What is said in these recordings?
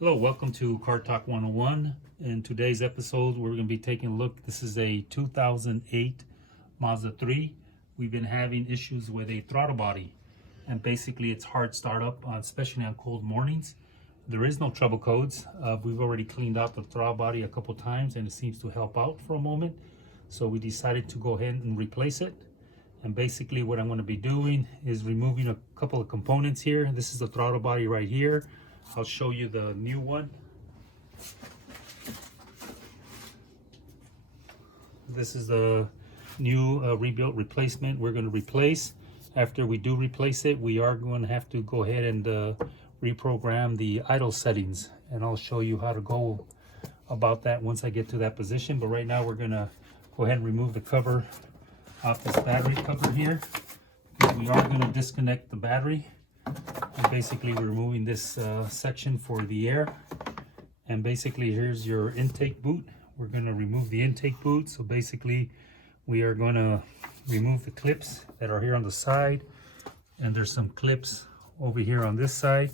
Hello, welcome to Car Talk 101. In today's episode, we're going to be taking a look. This is a 2008 Mazda 3. We've been having issues with a throttle body, and basically it's hard startup, especially on cold mornings. There is no trouble codes. We've already cleaned out the throttle body a couple times, and it seems to help out for a moment. So we decided to go ahead and replace it. And basically what I'm going to be doing is removing a couple of components here. This is the throttle body right here. I'll show you the new one. This is the new rebuilt replacement we're going to replace. After we do replace it, we are going to have to go ahead and reprogram the idle settings, and I'll show you how to go about that once I get to that position. But right now we're going to go ahead and remove the cover off this battery cover here, because we are going to disconnect the battery. And basically we're removing this section for the air. And basically here's your intake boot. We're going to remove the intake boot. So basically we are going to remove the clips that are here on the side, and there's some clips over here on this side.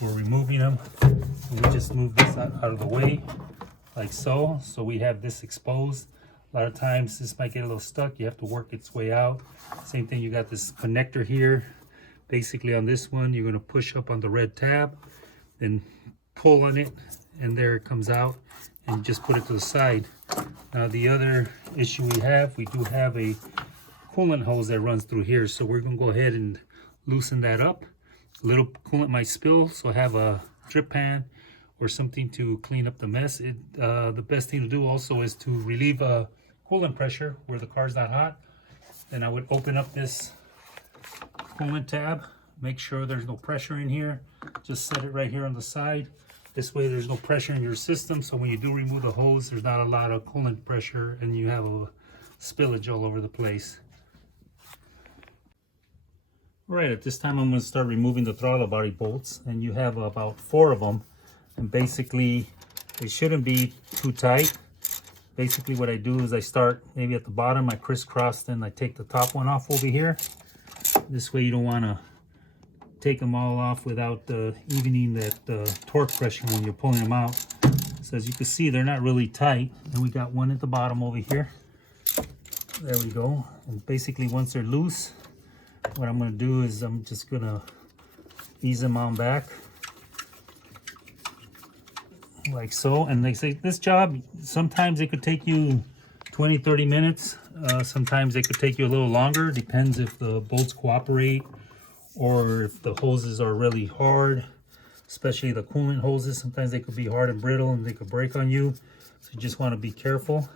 We're removing them, and we just move this out of the way like so. So we have this exposed. A lot of times this might get a little stuck. You have to work its way out. Same thing, you got this connector here. Basically on this one, you're going to push up on the red tab, then pull on it, and there it comes out, and you just put it to the side. Now the other issue we do have a coolant hose that runs through here, so we're going to go ahead and loosen that up. A little coolant might spill, so have a drip pan or something to clean up the mess. The best thing to do also is to relieve coolant pressure where the car's not hot. Then I would open up this coolant tab, make sure there's no pressure in here. Just set it right here on the side. This way there's no pressure in your system, so when you do remove the hose, there's not a lot of coolant pressure and you have a spillage all over the place. All right, at this time I'm going to start removing the throttle body bolts, and you have about 4 of them, and basically they shouldn't be too tight. Basically what I do is I start maybe at the bottom, I crisscross, then I take the top one off over here. This way you don't want to take them all off without evening that torque pressure when you're pulling them out. So as you can see, they're not really tight. And we got one at the bottom over here. There we go. And basically once they're loose, what I'm going to do is I'm just going to ease them on back like so. And they say this job, sometimes it could take you 20-30 minutes. Sometimes it could take you a little longer. Depends if the bolts cooperate or if the hoses are really hard, especially the coolant hoses. Sometimes they could be hard and brittle and they could break on you, so you just want to be careful.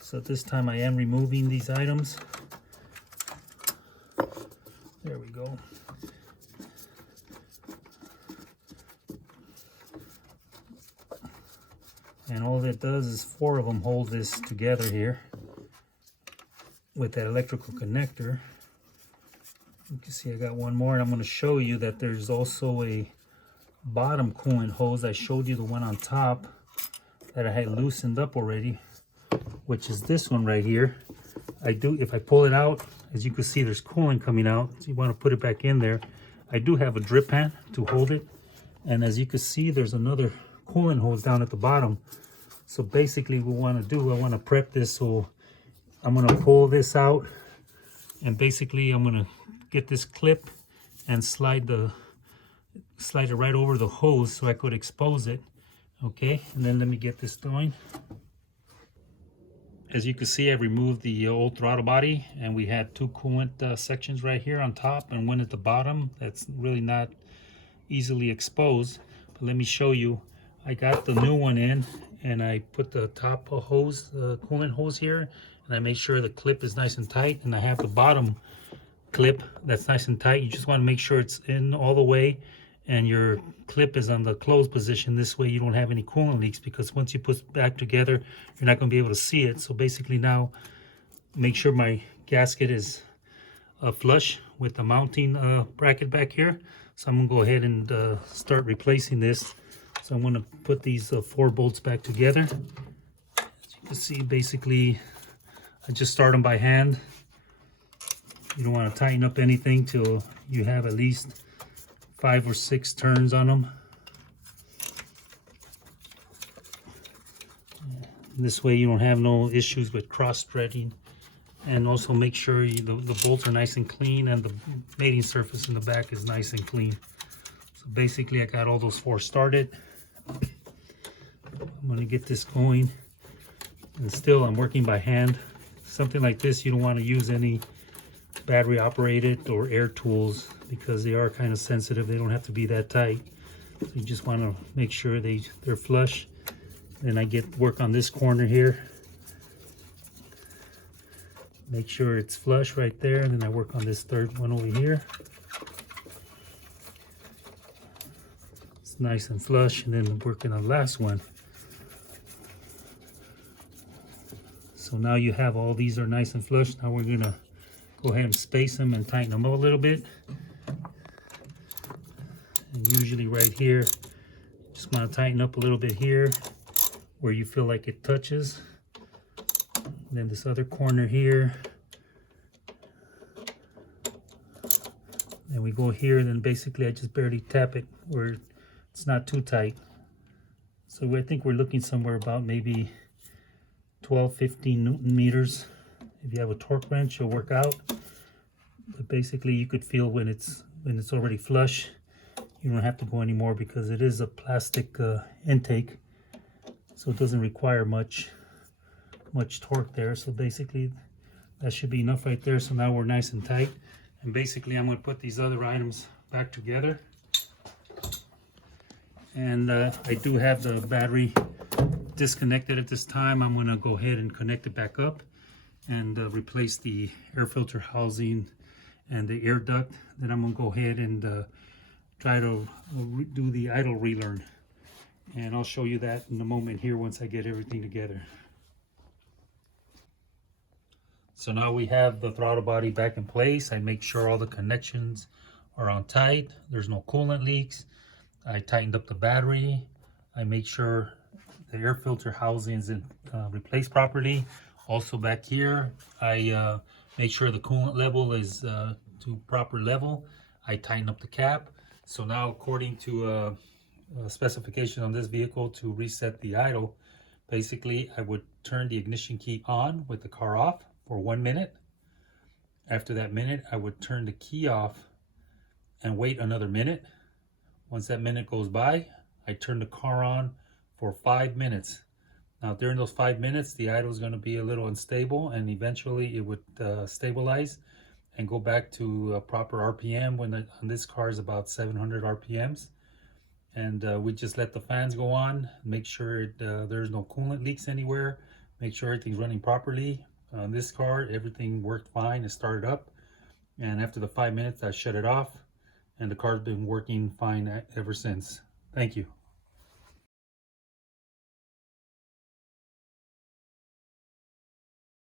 So at this time I am removing these items. There we go. And all that does is 4 of them hold this together here with that electrical connector. You can see I got one more, and I'm going to show you that there's also a bottom coolant hose. I showed you the one on top that I had loosened up already, which is this one right here. If I pull it out, as you can see, there's coolant coming out, so you want to put it back in there. I do have a drip pan to hold it, and as you can see, there's another coolant hose down at the bottom. So basically what I want to prep this, so I'm going to pull this out, and basically I'm going to get this clip and slide it right over the hose so I could expose it. Okay, and then let me get this going. As you can see, I removed the old throttle body, and we had 2 coolant sections right here on top and one at the bottom that's really not easily exposed. But let me show you. I got the new one in, and I put the top hose, the coolant hose here, and I made sure the clip is nice and tight, and I have the bottom clip that's nice and tight. You just want to make sure it's in all the way and your clip is on the closed position. This way you don't have any coolant leaks, because once you put it back together, you're not going to be able to see it. So basically now make sure my gasket is flush with the mounting bracket back here. So I'm going to go ahead and start replacing this. So I'm going to put these 4 bolts back together. As you can see, basically I just start them by hand. You don't want to tighten up anything till you have at least 5 or 6 turns on them. This way you don't have no issues with cross threading. And also make sure the bolts are nice and clean, and the mating surface in the back is nice and clean. So basically I got all those 4 started. I'm going to get this going, and still I'm working by hand. Something like this, you don't want to use any battery operated or air tools because they are kind of sensitive. They don't have to be that tight. So you just want to make sure they're flush. Then I work on this corner here. Make sure it's flush right there, and then I work on this third one over here. It's nice and flush, and then working on the last one. So now you have all these are nice and flush. Now we're gonna go ahead and space them and tighten them up a little bit. And usually right here, just want to tighten up a little bit here where you feel like it touches. And then this other corner here. And we go here, and then basically I just barely tap it where it's not too tight. So I think we're looking somewhere about maybe 12-15 Newton meters. If you have a torque wrench, it'll work out. But basically you could feel when it's already flush. You don't have to go anymore because it is a plastic intake, so it doesn't require much torque there. So basically that should be enough right there. So now we're nice and tight, and basically I'm going to put these other items back together. And I do have the battery disconnected at this time. I'm going to go ahead and connect it back up and replace the air filter housing and the air duct. Then I'm going to go ahead and try to do the idle relearn, and I'll show you that in a moment here once I get everything together. So now we have the throttle body back in place. I make sure all the connections are on tight. There's no coolant leaks. I tightened up the battery. I make sure the air filter housing is replaced properly. Also back here, I make sure the coolant level is to proper level. I tighten up the cap. So now, according to specification on this vehicle, to reset the idle, basically I would turn the ignition key on with the car off for 1 minute. After that minute, I would turn the key off and wait another minute. Once that minute goes by, I turn the car on for 5 minutes. Now during those 5 minutes, the idle is going to be a little unstable, and eventually it would stabilize and go back to a proper RPM. On this car is about 700 RPMs. And we just let the fans go on, make sure there's no coolant leaks anywhere, make sure everything's running properly. On this car, everything worked fine. It started up, and after the 5 minutes I shut it off, and the car's been working fine ever since. Thank you.